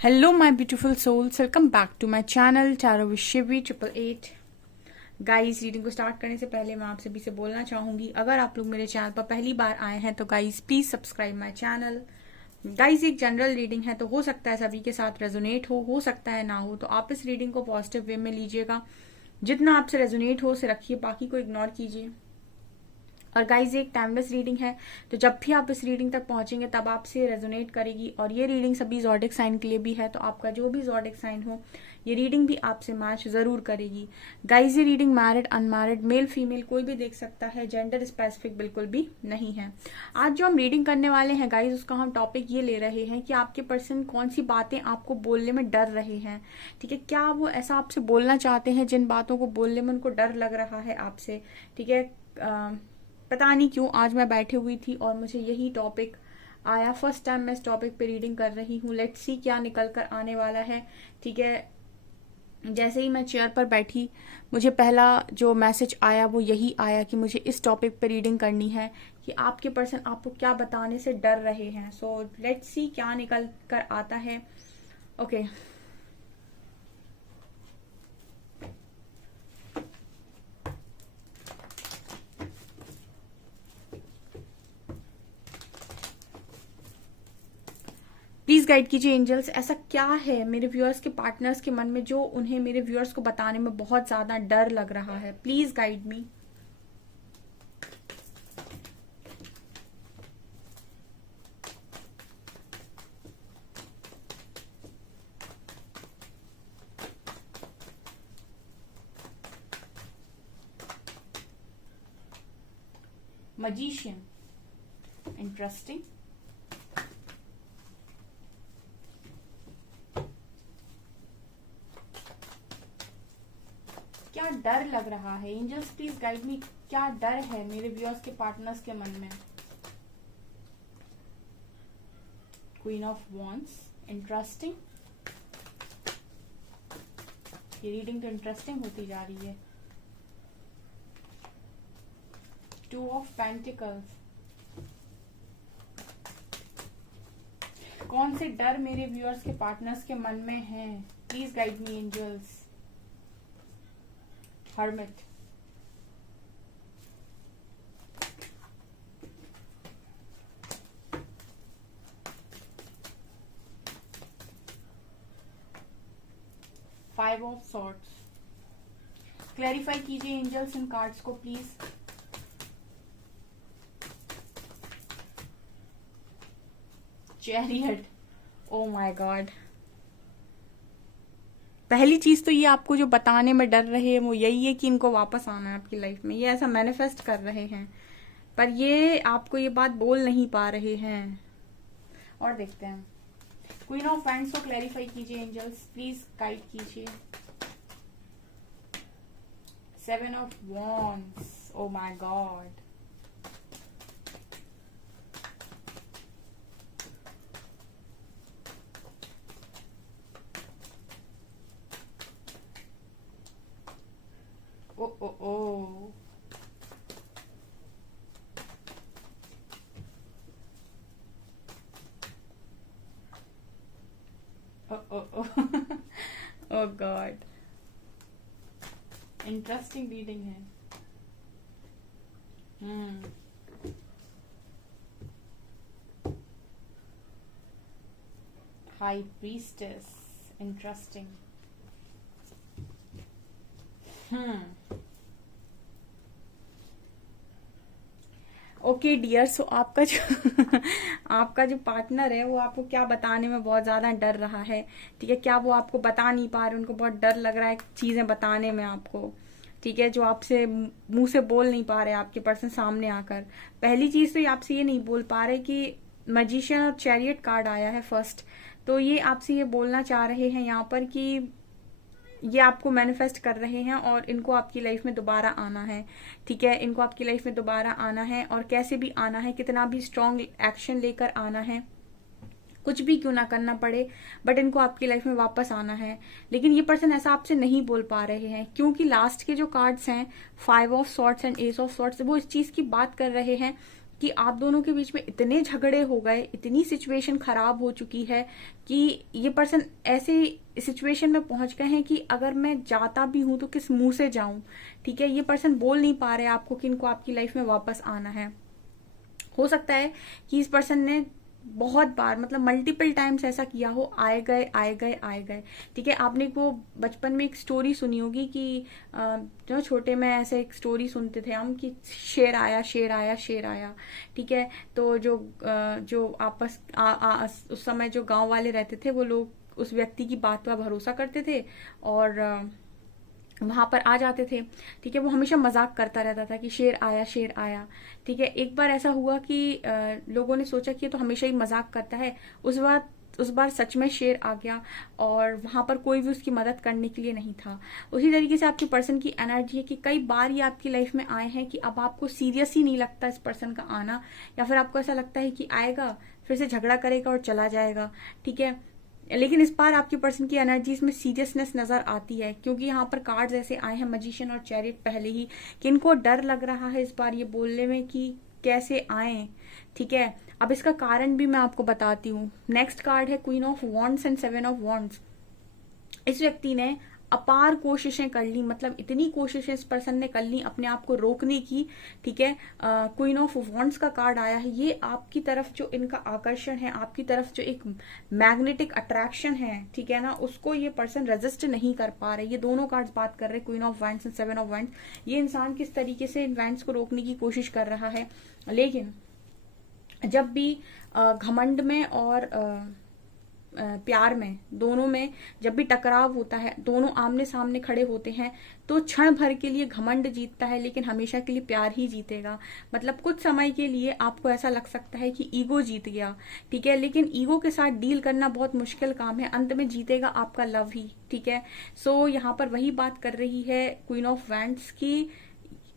Hello, my beautiful souls. Welcome back to my channel Tarot with Shivi 888. Guys, reading को start करने से पहले मैं आप सभी से बोलना चाहूंगी, अगर आप लोग मेरे चैनल पर पहली बार आए हैं तो guys please subscribe my channel. Guys, एक जनरल रीडिंग है तो हो सकता है सभी के साथ रेजोनेट हो सकता है ना हो, तो आप इस रीडिंग को पॉजिटिव वे में लीजिएगा। जितना आपसे रेजोनेट हो उसे रखिए, बाकी को इग्नोर कीजिए। और गाइज, एक टाइमलेस रीडिंग है, तो जब भी आप इस रीडिंग तक पहुंचेंगे तब आपसे रेजोनेट करेगी। और ये रीडिंग सभी ज़ोडिक साइन के लिए भी है, तो आपका जो भी ज़ोडिक साइन हो ये रीडिंग भी आपसे मैच जरूर करेगी। गाइज, ये reading married unmarried male female कोई भी देख सकता है, जेंडर स्पेसिफिक बिल्कुल भी नहीं है। आज जो हम रीडिंग करने वाले हैं गाइज, उसका हम टॉपिक ये ले रहे हैं कि आपके पर्सन कौन सी बातें आपको बोलने में डर रहे हैं। ठीक है, क्या वो ऐसा आपसे बोलना चाहते हैं जिन बातों को बोलने में उनको डर लग रहा है आपसे। ठीक है, पता नहीं क्यों आज मैं बैठी हुई थी और मुझे यही टॉपिक आया। फर्स्ट टाइम मैं इस टॉपिक पे रीडिंग कर रही हूँ, लेट्स सी क्या निकल कर आने वाला है। ठीक है, जैसे ही मैं चेयर पर बैठी मुझे पहला जो मैसेज आया वो यही आया कि मुझे इस टॉपिक पे रीडिंग करनी है कि आपके पर्सन आपको क्या बताने से डर रहे हैं। सो लेट्स सी क्या निकल कर आता है। ओके, प्लीज गाइड कीजिए एंजल्स, ऐसा क्या है मेरे व्यूअर्स के पार्टनर्स के मन में जो उन्हें मेरे व्यूअर्स को बताने में बहुत ज्यादा डर लग रहा है। Please guide me. Magician, interesting. क्या डर लग रहा है एंजल्स, प्लीज गाइड मी, क्या डर है मेरे व्यूअर्स के पार्टनर्स के मन में। Queen of wands, interesting. ये रीडिंग तो इंटरेस्टिंग होती जा रही है। टू ऑफ पेंटिकल्स, कौन से डर मेरे व्यूअर्स के पार्टनर्स के मन में है। Please guide me angels. Hermit, five of swords. Clarify कीजिए एंजल्स इन कार्ड्स को please. Chariot, oh my God. पहली चीज तो ये आपको जो बताने में डर रहे हैं वो यही है कि इनको वापस आना है आपकी लाइफ में। ये ऐसा मैनिफेस्ट कर रहे हैं पर ये आपको ये बात बोल नहीं पा रहे हैं। और देखते हैं क्वीन ऑफ वैंड्स को क्लैरिफाई कीजिए एंजल्स, प्लीज गाइड कीजिए। Seven of wands, oh my god. Oh oh oh, oh oh oh god, interesting reading है। High priestess, interesting. Okay dear, so आपका जो आपका जो पार्टनर है वो आपको क्या बताने में बहुत ज्यादा डर रहा है। ठीक है, क्या वो आपको बता नहीं पा रहे, उनको बहुत डर लग रहा है चीजें बताने में आपको। ठीक है, जो आपसे मुंह से बोल नहीं पा रहे आपके पर्सन सामने आकर। पहली चीज तो ये आपसे ये नहीं बोल पा रहे कि मैजिशियन और चैरियट कार्ड आया है फर्स्ट, तो ये आपसे ये बोलना चाह रहे हैं यहाँ पर कि ये आपको मैनिफेस्ट कर रहे हैं और इनको आपकी लाइफ में दोबारा आना है। ठीक है, इनको आपकी लाइफ में दोबारा आना है और कैसे भी आना है, कितना भी स्ट्रॉन्ग एक्शन लेकर आना है, कुछ भी क्यों ना करना पड़े, बट इनको आपकी लाइफ में वापस आना है। लेकिन ये पर्सन ऐसा आपसे नहीं बोल पा रहे हैं क्योंकि लास्ट के जो कार्ड्स हैं, 5 of swords and ace of swords, वो इस चीज की बात कर रहे हैं कि आप दोनों के बीच में इतने झगड़े हो गए, इतनी सिचुएशन खराब हो चुकी है कि ये पर्सन ऐसे सिचुएशन में पहुंच गए हैं कि अगर मैं जाता भी हूं तो किस मुंह से जाऊं। ठीक है, ये पर्सन बोल नहीं पा रहे आपको कि इनको आपकी लाइफ में वापस आना है। हो सकता है कि इस पर्सन ने बहुत बार, मतलब मल्टीपल टाइम्स ऐसा किया हो, आए गए आए गए आए गए। ठीक है, आपने वो बचपन में एक स्टोरी सुनी होगी कि जो छोटे में ऐसे एक स्टोरी सुनते थे हम कि शेर आया शेर आया शेर आया। ठीक है, तो जो आपस उस समय जो गांव वाले रहते थे वो लोग उस व्यक्ति की बात पर भरोसा करते थे और वहां पर आ जाते थे। ठीक है, वो हमेशा मजाक करता रहता था कि शेर आया शेर आया। ठीक है, एक बार ऐसा हुआ कि लोगों ने सोचा कि ये तो हमेशा ही मजाक करता है। उस बार सच में शेर आ गया और वहां पर कोई भी उसकी मदद करने के लिए नहीं था। उसी तरीके से आपके पर्सन की एनर्जी है कि कई बार ये आपकी लाइफ में आए हैं कि अब आपको सीरियस ही नहीं लगता इस पर्सन का आना, या फिर आपको ऐसा लगता है कि आएगा फिर से झगड़ा करेगा और चला जाएगा। ठीक है, लेकिन इस बार आपके पर्सन की एनर्जीज में सीरियसनेस नजर आती है, क्योंकि यहाँ पर कार्ड्स ऐसे आए हैं मजिशियन और चैरियट पहले ही, कि इनको डर लग रहा है इस बार ये बोलने में कि कैसे आए। ठीक है, अब इसका कारण भी मैं आपको बताती हूँ। नेक्स्ट कार्ड है queen of wands and 7 of wands. इस व्यक्ति ने अपार कोशिशें कर ली, मतलब इतनी कोशिशें इस पर्सन ने कर ली अपने आप को रोकने की। ठीक है, क्वीन ऑफ वॉन्ड्स का कार्ड आया है। ये आपकी तरफ जो इनका आकर्षण है, आपकी तरफ जो एक मैग्नेटिक अट्रैक्शन है, ठीक है ना, उसको ये पर्सन रेजिस्ट नहीं कर पा रहे। ये दोनों कार्ड्स बात कर रहे हैं, queen of wands and 7 of wands. ये इंसान किस तरीके से इन वॉन्ड्स को रोकने की कोशिश कर रहा है, लेकिन जब भी घमंड में और प्यार में, दोनों में जब भी टकराव होता है, दोनों आमने सामने खड़े होते हैं, तो क्षण भर के लिए घमंड जीतता है लेकिन हमेशा के लिए प्यार ही जीतेगा। मतलब कुछ समय के लिए आपको ऐसा लग सकता है कि ईगो जीत गया। ठीक है, लेकिन ईगो के साथ डील करना बहुत मुश्किल काम है, अंत में जीतेगा आपका लव ही। ठीक है, सो यहाँ पर वही बात कर रही है क्वीन ऑफ वैंड्स की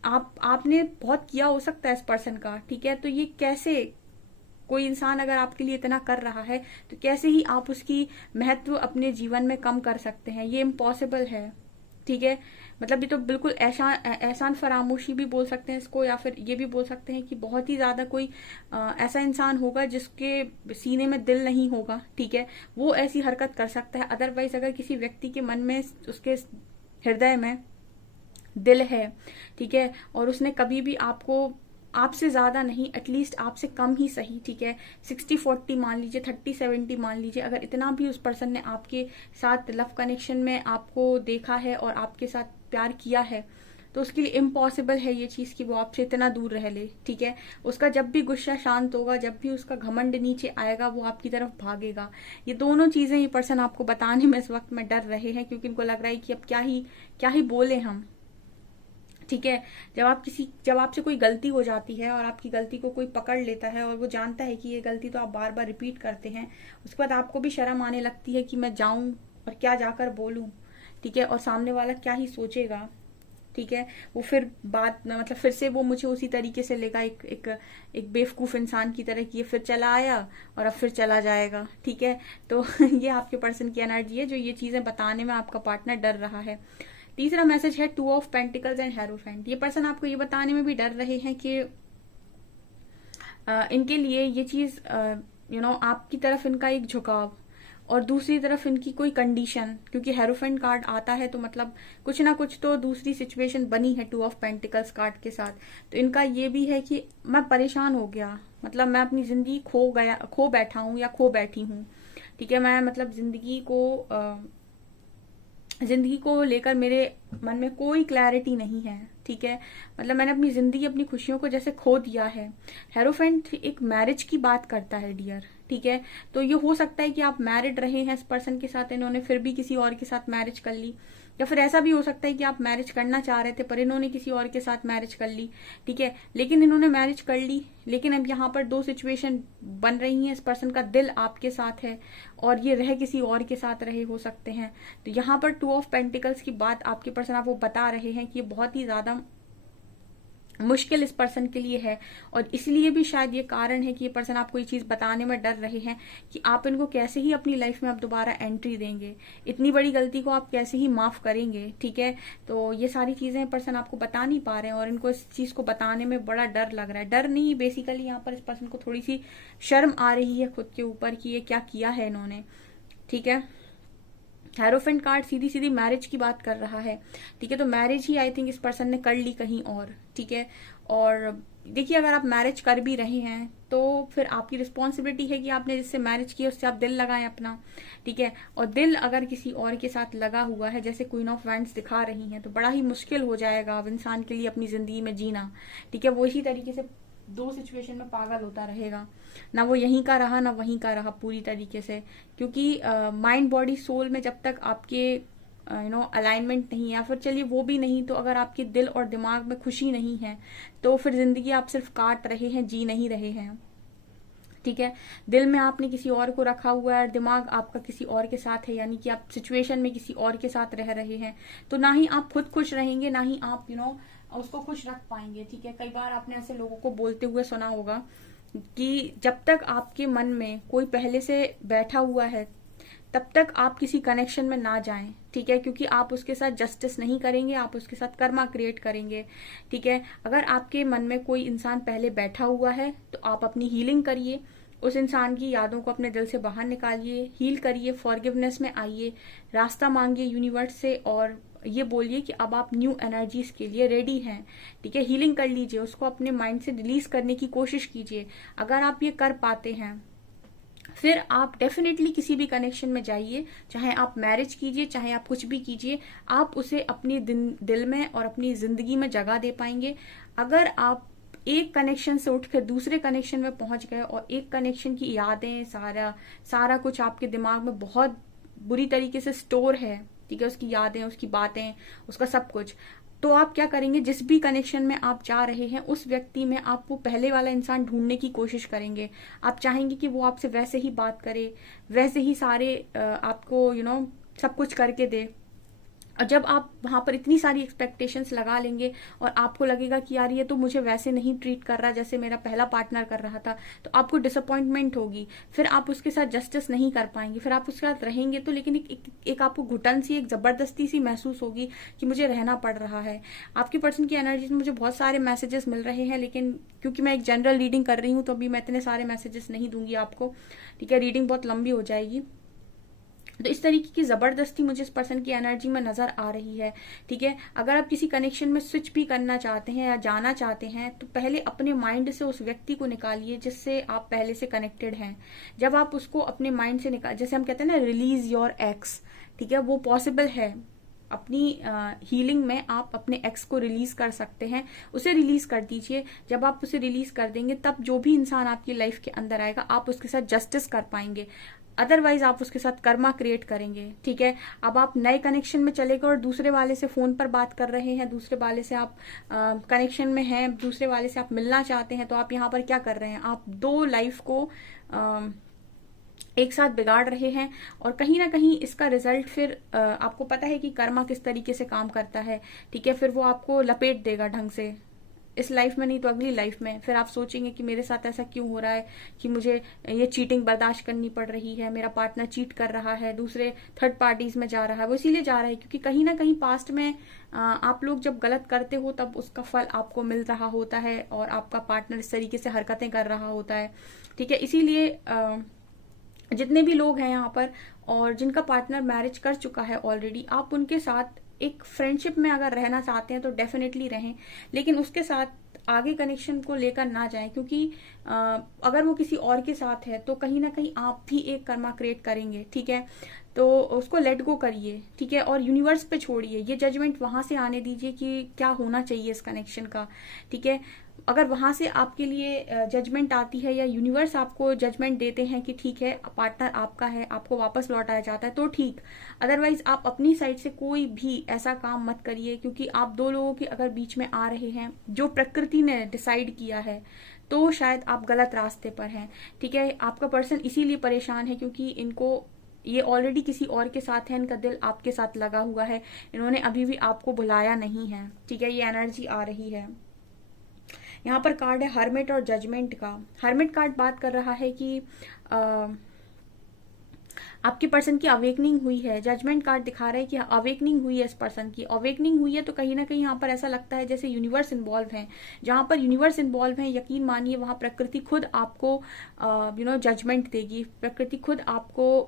आपने बहुत किया हो सकता है इस पर्सन का। ठीक है, तो ये कैसे, कोई इंसान अगर आपके लिए इतना कर रहा है तो कैसे ही आप उसकी महत्व अपने जीवन में कम कर सकते हैं, ये इम्पॉसिबल है। ठीक है, मतलब ये तो बिल्कुल एहसान फरामोशी भी बोल सकते हैं इसको, या फिर ये भी बोल सकते हैं कि बहुत ही ज्यादा कोई ऐसा इंसान होगा जिसके सीने में दिल नहीं होगा। ठीक है, वो ऐसी हरकत कर सकता है। अदरवाइज अगर किसी व्यक्ति के मन में, उसके हृदय में दिल है, ठीक है, और उसने कभी भी आपसे ज्यादा नहीं, एटलीस्ट आपसे कम ही सही, ठीक है, 60-40 मान लीजिए, 30-70 मान लीजिए, अगर इतना भी उस पर्सन ने आपके साथ लव कनेक्शन में आपको देखा है और आपके साथ प्यार किया है, तो उसके लिए इम्पॉसिबल है ये चीज कि वो आपसे इतना दूर रह ले। ठीक है, उसका जब भी गुस्सा शांत होगा, जब भी उसका घमंड नीचे आएगा, वो आपकी तरफ भागेगा। ये दोनों चीजें ये पर्सन आपको बताने में इस वक्त में डर रहे हैं, क्योंकि इनको लग रहा है कि अब क्या ही बोले हम। ठीक है, जब आपसे कोई गलती हो जाती है और आपकी गलती को कोई पकड़ लेता है और वो जानता है कि ये गलती तो आप बार बार रिपीट करते हैं, उसके बाद आपको भी शर्म आने लगती है कि मैं जाऊं और क्या जाकर बोलूं। ठीक है, और सामने वाला क्या ही सोचेगा। ठीक है, वो फिर मतलब फिर से वो मुझे उसी तरीके से लेगा, एक बेवकूफ इंसान की तरह कि ये फिर चला आया और अब फिर चला जाएगा। ठीक है, तो ये आपके पर्सन की एनर्जी है जो ये चीजें बताने में आपका पार्टनर डर रहा है। तीसरा मैसेज है 2 ऑफ पेंटिकल्स एंड हेरोफेंट। ये पर्सन आपको ये बताने में भी डर रहे हैं कि इनके लिए ये चीज आपकी तरफ इनका एक झुकाव, और दूसरी तरफ इनकी कोई कंडीशन, क्योंकि हेरोफेंट कार्ड आता है तो मतलब कुछ ना कुछ तो दूसरी सिचुएशन बनी है 2 ऑफ पेंटिकल्स कार्ड के साथ। तो इनका ये भी है कि मैं परेशान हो गया, मतलब मैं अपनी जिंदगी खो बैठा हूं या खो बैठी हूं। ठीक है, मैं मतलब जिंदगी को लेकर मेरे मन में कोई क्लैरिटी नहीं है। ठीक है, मतलब मैंने अपनी जिंदगी, अपनी खुशियों को जैसे खो दिया है। हेरोफेंट एक मैरिज की बात करता है डियर। ठीक है, तो ये हो सकता है कि आप मैरिड रहे हैं इस पर्सन के साथ, इन्होंने फिर भी किसी और के साथ मैरिज कर ली, या फिर ऐसा भी हो सकता है कि आप मैरिज करना चाह रहे थे पर इन्होंने किसी और के साथ मैरिज कर ली। ठीक है, लेकिन इन्होंने मैरिज कर ली, लेकिन अब यहाँ पर 2 सिचुएशन बन रही हैं। इस पर्सन का दिल आपके साथ है और ये रह किसी और के साथ रहे हो सकते हैं। तो यहाँ पर 2 ऑफ पेंटिकल्स की बात आपके पर्सन आपको बता रहे हैं कि ये बहुत ही ज्यादा मुश्किल इस पर्सन के लिए है, और इसलिए भी शायद ये कारण है कि ये पर्सन आपको ये चीज बताने में डर रहे हैं कि आप इनको कैसे ही अपनी लाइफ में आप दोबारा एंट्री देंगे, इतनी बड़ी गलती को आप कैसे ही माफ करेंगे। ठीक है, तो ये सारी चीजें पर्सन आपको बता नहीं पा रहे हैं और इनको इस चीज को बताने में बड़ा डर लग रहा है। डर नहीं, बेसिकली यहाँ पर इस पर्सन को थोड़ी सी शर्म आ रही है खुद के ऊपर कि ये क्या किया है इन्होंने। ठीक है, हेरोफेंट कार्ड सीधी सीधी मैरिज की बात कर रहा है। ठीक है, तो मैरिज ही आई थिंक इस पर्सन ने कर ली कहीं और। ठीक है, और देखिए अगर आप मैरिज कर भी रहे हैं तो फिर आपकी रिस्पॉन्सिबिलिटी है कि आपने जिससे मैरिज किया उससे आप दिल लगाएं अपना। ठीक है, और दिल अगर किसी और के साथ लगा हुआ है, जैसे क्वीन ऑफ वैंड्स दिखा रही हैं, तो बड़ा ही मुश्किल हो जाएगा अब इंसान के लिए अपनी जिंदगी में जीना। ठीक है, वो इसी तरीके से दो सिचुएशन में पागल होता रहेगा, ना वो यहीं का रहा ना वहीं का रहा पूरी तरीके से, क्योंकि माइंड बॉडी सोल में जब तक आपके अलाइनमेंट नहीं है, या फिर चलिए वो भी नहीं तो अगर आपके दिल और दिमाग में खुशी नहीं है तो फिर जिंदगी आप सिर्फ काट रहे हैं, जी नहीं रहे हैं। ठीक है, दिल में आपने किसी और को रखा हुआ है और दिमाग आपका किसी और के साथ है, यानी कि आप सिचुएशन में किसी और के साथ रह रहे हैं, तो ना ही आप खुद खुश रहेंगे ना ही आप उसको खुश रख पाएंगे। ठीक है, कई बार आपने ऐसे लोगों को बोलते हुए सुना होगा कि जब तक आपके मन में कोई पहले से बैठा हुआ है तब तक आप किसी कनेक्शन में ना जाएं। ठीक है, क्योंकि आप उसके साथ जस्टिस नहीं करेंगे, आप उसके साथ कर्मा क्रिएट करेंगे। ठीक है, अगर आपके मन में कोई इंसान पहले बैठा हुआ है तो आप अपनी हीलिंग करिए, उस इंसान की यादों को अपने दिल से बाहर निकालिए, हील करिए, फॉरगिवनेस में आइए, रास्ता मांगिए यूनिवर्स से और ये बोलिए कि अब आप न्यू एनर्जीज के लिए रेडी हैं। ठीक है, हीलिंग कर लीजिए, उसको अपने माइंड से रिलीज करने की कोशिश कीजिए। अगर आप ये कर पाते हैं फिर आप डेफिनेटली किसी भी कनेक्शन में जाइए, चाहे आप मैरिज कीजिए चाहे आप कुछ भी कीजिए, आप उसे अपनी दिल में और अपनी जिंदगी में जगह दे पाएंगे। अगर आप एक कनेक्शन से उठकर दूसरे कनेक्शन में पहुंच गए और एक कनेक्शन की यादें सारा कुछ आपके दिमाग में बहुत बुरी तरीके से स्टोर है, ठीक है, उसकी यादें, उसकी बातें, उसका सब कुछ, तो आप क्या करेंगे, जिस भी कनेक्शन में आप जा रहे हैं उस व्यक्ति में आप वो पहले वाला इंसान ढूंढने की कोशिश करेंगे। आप चाहेंगे कि वो आपसे वैसे ही बात करे, वैसे ही सारे आपको सब कुछ करके दे। और जब आप वहां पर इतनी सारी एक्सपेक्टेशंस लगा लेंगे और आपको लगेगा कि यार ये तो मुझे वैसे नहीं ट्रीट कर रहा जैसे मेरा पहला पार्टनर कर रहा था, तो आपको डिसअपॉइंटमेंट होगी, फिर आप उसके साथ जस्टिस नहीं कर पाएंगे, फिर आप उसके साथ रहेंगे तो लेकिन एक आपको घुटन सी, एक जबरदस्ती सी महसूस होगी कि मुझे रहना पड़ रहा है। आपके पर्सन की एनर्जीज में मुझे बहुत सारे मैसेजेस मिल रहे हैं, लेकिन क्योंकि मैं एक जनरल रीडिंग कर रही हूँ तो अभी मैं इतने सारे मैसेजेस नहीं दूंगी आपको। ठीक है, रीडिंग बहुत लंबी हो जाएगी। तो इस तरीके की जबरदस्ती मुझे इस पर्सन की एनर्जी में नजर आ रही है। ठीक है, अगर आप किसी कनेक्शन में स्विच भी करना चाहते हैं या जाना चाहते हैं तो पहले अपने माइंड से उस व्यक्ति को निकालिए जिससे आप पहले से कनेक्टेड हैं। जब आप उसको अपने माइंड से निकाल, जैसे हम कहते हैं ना रिलीज योर एक्स, ठीक है, वो पॉसिबल है। अपनी हीलिंग में आप अपने एक्स को रिलीज कर सकते हैं, उसे रिलीज कर दीजिए। जब आप उसे रिलीज कर देंगे तब जो भी इंसान आपकी लाइफ के अंदर आएगा आप उसके साथ जस्टिस कर पाएंगे, अदरवाइज आप उसके साथ कर्मा क्रिएट करेंगे। ठीक है, अब आप नए कनेक्शन में चले गए और दूसरे वाले से फोन पर बात कर रहे हैं, दूसरे वाले से आप कनेक्शन में हैं, दूसरे वाले से आप मिलना चाहते हैं, तो आप यहाँ पर क्या कर रहे हैं, आप दो लाइफ को एक साथ बिगाड़ रहे हैं। और कहीं ना कहीं इसका रिजल्ट फिर आपको पता है कि कर्मा किस तरीके से काम करता है। ठीक है, फिर वो आपको लपेट देगा ढंग से, इस लाइफ में नहीं तो अगली लाइफ में। फिर आप सोचेंगे कि मेरे साथ ऐसा क्यों हो रहा है कि मुझे ये चीटिंग बर्दाश्त करनी पड़ रही है, मेरा पार्टनर चीट कर रहा है, दूसरे थर्ड पार्टीज में जा रहा है। वो इसीलिए जा रहा है क्योंकि कहीं ना कहीं पास्ट में आप लोग जब गलत करते हो तब उसका फल आपको मिल रहा होता है और आपका पार्टनर इस तरीके से हरकतें कर रहा होता है। ठीक है, इसीलिए जितने भी लोग हैं यहाँ पर और जिनका पार्टनर मैरिज कर चुका है ऑलरेडी, आप उनके साथ एक फ्रेंडशिप में अगर रहना चाहते हैं तो डेफिनेटली रहें, लेकिन उसके साथ आगे कनेक्शन को लेकर ना जाएं, क्योंकि अगर वो किसी और के साथ है तो कहीं ना कहीं आप भी एक कर्मा क्रिएट करेंगे। ठीक है, तो उसको लेट गो करिए। ठीक है, और यूनिवर्स पे छोड़िए, ये जजमेंट वहां से आने दीजिए कि क्या होना चाहिए इस कनेक्शन का। ठीक है, अगर वहां से आपके लिए जजमेंट आती है या यूनिवर्स आपको जजमेंट देते हैं कि ठीक है पार्टनर आपका है, आपको वापस लौटाया जाता है, तो ठीक, अदरवाइज आप अपनी साइड से कोई भी ऐसा काम मत करिए, क्योंकि आप दो लोगों के अगर बीच में आ रहे हैं जो प्रकृति ने डिसाइड किया है तो शायद आप गलत रास्ते पर हैं। ठीक है, आपका पर्सन इसीलिए परेशान है क्योंकि इनको ये ऑलरेडी किसी और के साथ है, इनका दिल आपके साथ लगा हुआ है, इन्होंने अभी भी आपको बुलाया नहीं है। ठीक है, ये एनर्जी आ रही है। यहाँ पर कार्ड है हर्मिट और जजमेंट का। हर्मिट कार्ड बात कर रहा है कि आपके पर्सन की अवेकनिंग हुई है। जजमेंट कार्ड दिखा रहा है कि अवेकनिंग हुई है, इस पर्सन की अवेकनिंग हुई है। तो कहीं ना कहीं यहाँ पर ऐसा लगता है जैसे यूनिवर्स इन्वॉल्व है। जहां पर यूनिवर्स इन्वॉल्व है, यकीन मानिए वहां प्रकृति खुद आपको जजमेंट देगी। प्रकृति खुद आपको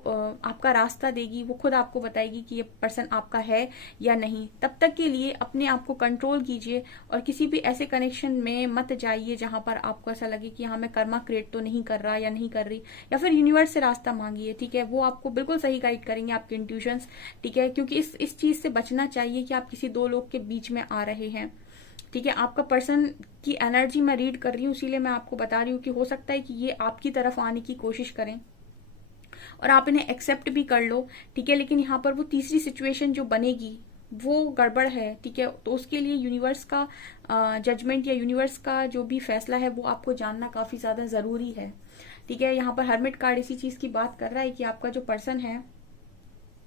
आपका रास्ता देगी, वो खुद आपको बताएगी कि ये पर्सन आपका है या नहीं। तब तक के लिए अपने आप को कंट्रोल कीजिए और किसी भी ऐसे कनेक्शन में मत जाइए जहां पर आपको ऐसा लगे कि हाँ मैं कर्मा क्रिएट तो नहीं कर रहा या नहीं कर रही, या फिर यूनिवर्स से रास्ता मांगिए। ठीक है, वो आपको बिल्कुल सही गाइड करेंगे, आपके इंट्यूशंस। ठीक है, क्योंकि इस चीज से बचना चाहिए कि आप किसी दो लोग के बीच में आ रहे हैं। ठीक है, आपका पर्सन की एनर्जी मैं रीड कर रही हूँ, इसीलिए मैं आपको बता रही हूँ कि हो सकता है कि ये आपकी तरफ आने की कोशिश करें और आप इन्हें एक्सेप्ट भी कर लो। ठीक है, लेकिन यहाँ पर वो तीसरी सिचुएशन जो बनेगी वो गड़बड़ है। ठीक है, तो उसके लिए यूनिवर्स का जजमेंट या यूनिवर्स का जो भी फैसला है वो आपको जानना काफी ज्यादा जरूरी है। ठीक है, यहाँ पर हर्मिट कार्ड इसी चीज की बात कर रहा है कि आपका जो पर्सन है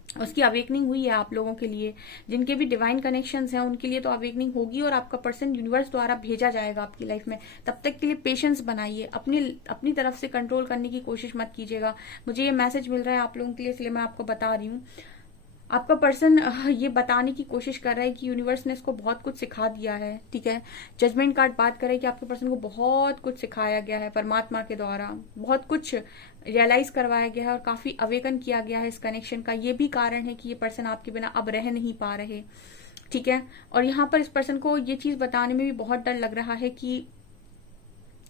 उसकी अवेकनिंग हुई है। आप लोगों के लिए, जिनके भी डिवाइन कनेक्शंस हैं उनके लिए तो अवेकनिंग होगी और आपका पर्सन यूनिवर्स द्वारा भेजा जाएगा आपकी लाइफ में। तब तक के लिए पेशेंस बनाइए, अपनी तरफ से कंट्रोल करने की कोशिश मत कीजिएगा। मुझे ये मैसेज मिल रहा है आप लोगों के लिए, इसलिए मैं आपको बता रही हूँ। आपका पर्सन ये बताने की कोशिश कर रहा है कि यूनिवर्स ने इसको बहुत कुछ सिखा दिया है। ठीक है, जजमेंट कार्ड बात करे कि आपके पर्सन को बहुत कुछ सिखाया गया है परमात्मा के द्वारा, बहुत कुछ रियलाइज करवाया गया है और काफी अवेकन किया गया है इस कनेक्शन का। ये भी कारण है कि ये पर्सन आपके बिना अब रह नहीं पा रहे। ठीक है, और यहाँ पर इस पर्सन को ये चीज बताने में भी बहुत डर लग रहा है कि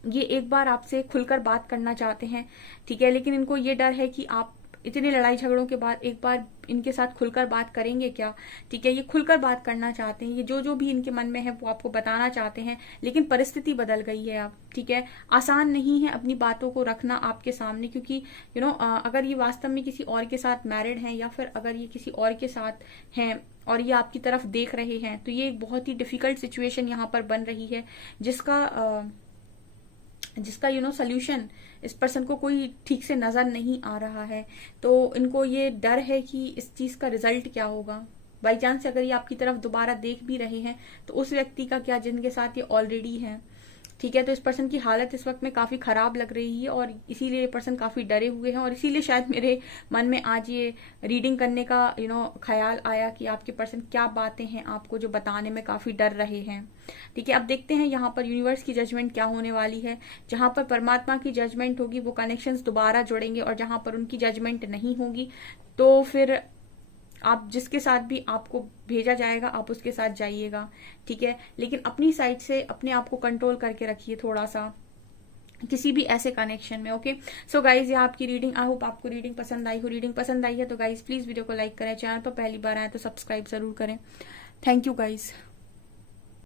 ये एक बार आपसे खुलकर बात करना चाहते हैं। ठीक है, लेकिन इनको ये डर है कि आप इतने लड़ाई झगड़ों के बाद एक बार इनके साथ खुलकर बात करेंगे क्या। ठीक है, ये खुलकर बात करना चाहते हैं, ये जो भी इनके मन में है वो आपको बताना चाहते हैं, लेकिन परिस्थिति बदल गई है अब। ठीक है, आसान नहीं है अपनी बातों को रखना आपके सामने, क्योंकि अगर ये वास्तव में किसी और के साथ मैरिड हैं या फिर अगर ये किसी और के साथ हैं और ये आपकी तरफ देख रहे हैं तो ये एक बहुत ही डिफिकल्ट सिचुएशन यहाँ पर बन रही है, जिसका सोल्यूशन इस पर्सन को कोई ठीक से नजर नहीं आ रहा है। तो इनको ये डर है कि इस चीज का रिजल्ट क्या होगा। बाई चांस अगर ये आपकी तरफ दोबारा देख भी रहे हैं तो उस व्यक्ति का क्या जिनके साथ ये ऑलरेडी है। ठीक है, तो इस पर्सन की हालत इस वक्त में काफी खराब लग रही है और इसीलिए ये पर्सन काफी डरे हुए हैं और इसीलिए शायद मेरे मन में आज ये रीडिंग करने का ख्याल आया कि आपके पर्सन क्या बातें हैं आपको जो बताने में काफी डर रहे हैं। ठीक है, अब देखते हैं यहाँ पर यूनिवर्स की जजमेंट क्या होने वाली है। जहां पर परमात्मा की जजमेंट होगी वो कनेक्शंस दोबारा जुड़ेंगे और जहां पर उनकी जजमेंट नहीं होगी तो फिर आप जिसके साथ भी आपको भेजा जाएगा आप उसके साथ जाइएगा। ठीक है, लेकिन अपनी साइड से अपने आप को कंट्रोल करके रखिए थोड़ा सा किसी भी ऐसे कनेक्शन में। ओके, सो गाइज ये आपकी रीडिंग, आई होप आपको रीडिंग पसंद आई हो। रीडिंग पसंद आई है तो गाइज प्लीज वीडियो को लाइक करें, चैनल पर पहली बार आए तो सब्सक्राइब जरूर करें। Thank you guys.